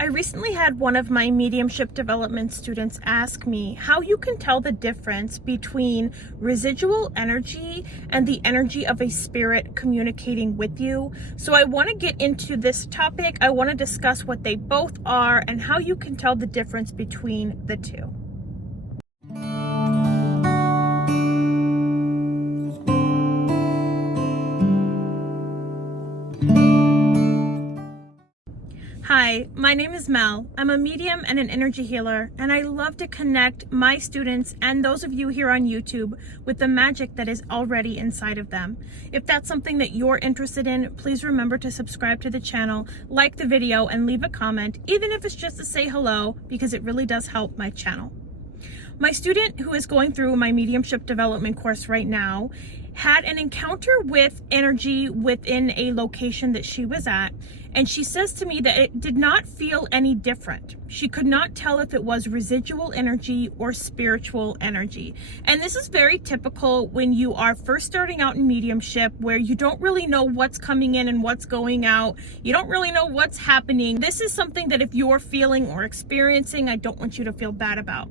I recently had one of my mediumship development students ask me how you can tell the difference between residual energy and the energy of a spirit communicating with you. So I want to get into this topic. I want to discuss what they both are and how you can tell the difference between the two. Hi, my name is Mel. I'm a medium and an energy healer, and I love to connect my students and those of you here on YouTube with the magic that is already inside of them. If that's something that you're interested in, please remember to subscribe to the channel, like the video, and leave a comment, even if it's just to say hello, because it really does help my channel. My student who is going through my mediumship development course right now had an encounter with energy within a location that she was at, and she says to me that it did not feel any different. She could not tell if it was residual energy or spiritual energy. And this is very typical when you are first starting out in mediumship, where you don't really know what's coming in and what's going out. You don't really know what's happening. This is something that if you're feeling or experiencing, I don't want you to feel bad about.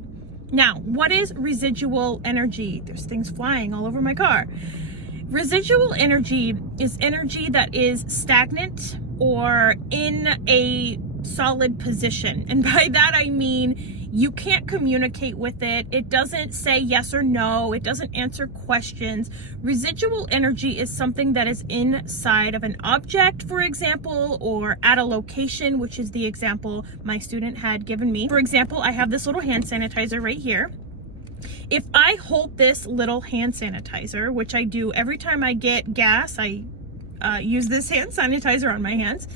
Now, what is residual energy? There's things flying all over my car. Residual energy is energy that is stagnant or in a solid position. And by that I mean you can't communicate with it. It doesn't say yes or no. It doesn't answer questions. Residual energy is something that is inside of an object, for example, or at a location, which is the example my student had given me. For example, I have this little hand sanitizer right here. If I hold this little hand sanitizer, which I do every time I get gas, I use this hand sanitizer on my hands,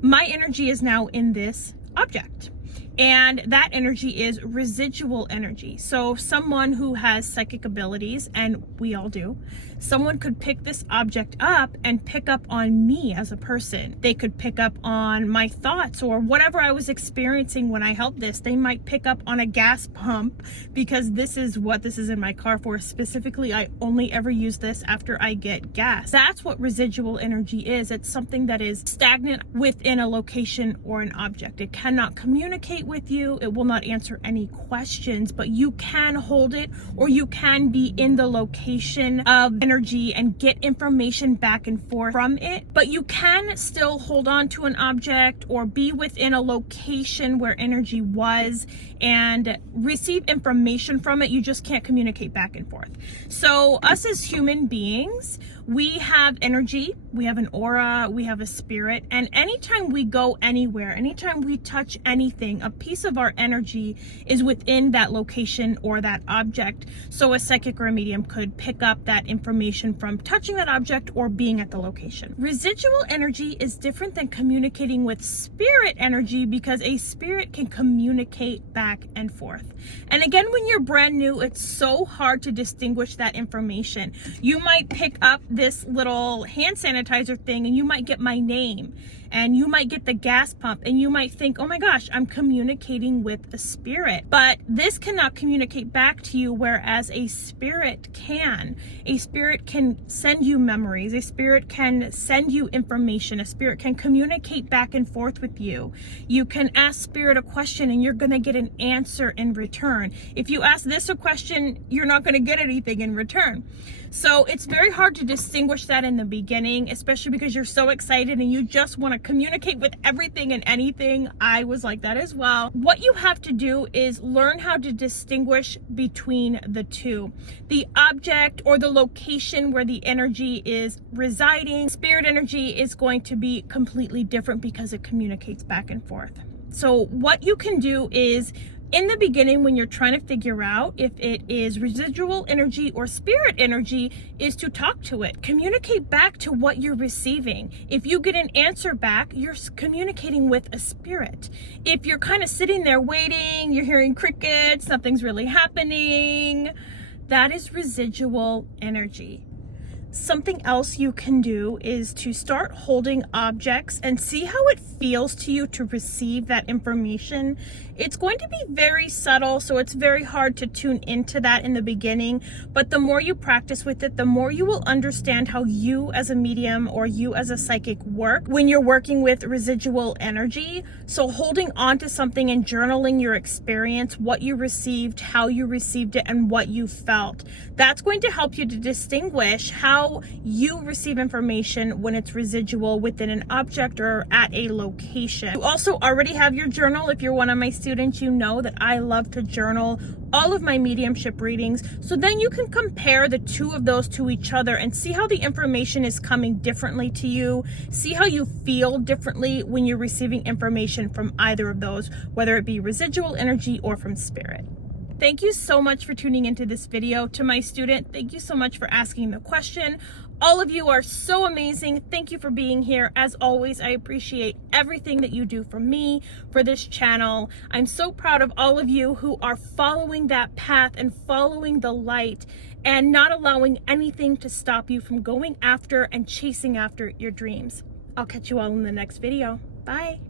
my energy is now in this object. And that energy is residual energy. So someone who has psychic abilities, and we all do, someone could pick this object up and pick up on me as a person. They could pick up on my thoughts or whatever I was experiencing when I held this. They might pick up on a gas pump, because this is what this is in my car for. Specifically, I only ever use this after I get gas. That's what residual energy is. It's something that is stagnant within a location or an object. It cannot communicate with you. It will not answer any questions, but you can hold it, or you can be in the location of energy and get information back and forth from it. But you can still hold on to an object or be within a location where energy was and receive information from it. You just can't communicate back and forth. So us as human beings, we have energy, we have an aura, we have a spirit, and anytime we go anywhere, anytime we touch anything, a piece of our energy is within that location or that object. So a psychic or a medium could pick up that information from touching that object or being at the location. Residual energy is different than communicating with spirit energy, because a spirit can communicate back and forth. And again, when you're brand new, it's so hard to distinguish that information. You might pick up this little hand sanitizer thing and you might get my name, and you might get the gas pump, and you might think, oh my gosh, I'm communicating with a spirit. But this cannot communicate back to you, whereas a spirit can. A spirit can send you memories. A spirit can send you information. A spirit can communicate back and forth with you. You can ask spirit a question and you're going to get an answer in return. If you ask this a question, you're not going to get anything in return. So it's very hard to distinguish that in the beginning, especially because you're so excited and you just want to communicate with everything and anything. I was like that as well. What you have to do is learn how to distinguish between the two. The object or the location where the energy is residing, spirit energy is going to be completely different because it communicates back and forth. So what you can do is, in the beginning, when you're trying to figure out if it is residual energy or spirit energy, is to talk to it. Communicate back to what you're receiving. If you get an answer back, you're communicating with a spirit. If you're kind of sitting there waiting, you're hearing crickets, nothing's really happening, that is residual energy. Something else you can do is to start holding objects and see how it feels to you to receive that information. It's going to be very subtle, so it's very hard to tune into that in the beginning, but the more you practice with it, the more you will understand how you as a medium or you as a psychic work when you're working with residual energy. So holding on to something and journaling your experience, what you received, how you received it, and what you felt. That's going to help you to distinguish how you receive information when it's residual within an object or at a location. You also already have your journal. If you're one of my students, you know that I love to journal all of my mediumship readings. So then you can compare the two of those to each other and see how the information is coming differently to you. See how you feel differently when you're receiving information from either of those, whether it be residual energy or from spirit. Thank you so much for tuning into this video. To my student, thank you so much for asking the question. All of you are so amazing. Thank you for being here. As always, I appreciate everything that you do for me, for this channel. I'm so proud of all of you who are following that path and following the light and not allowing anything to stop you from going after and chasing after your dreams. I'll catch you all in the next video. Bye.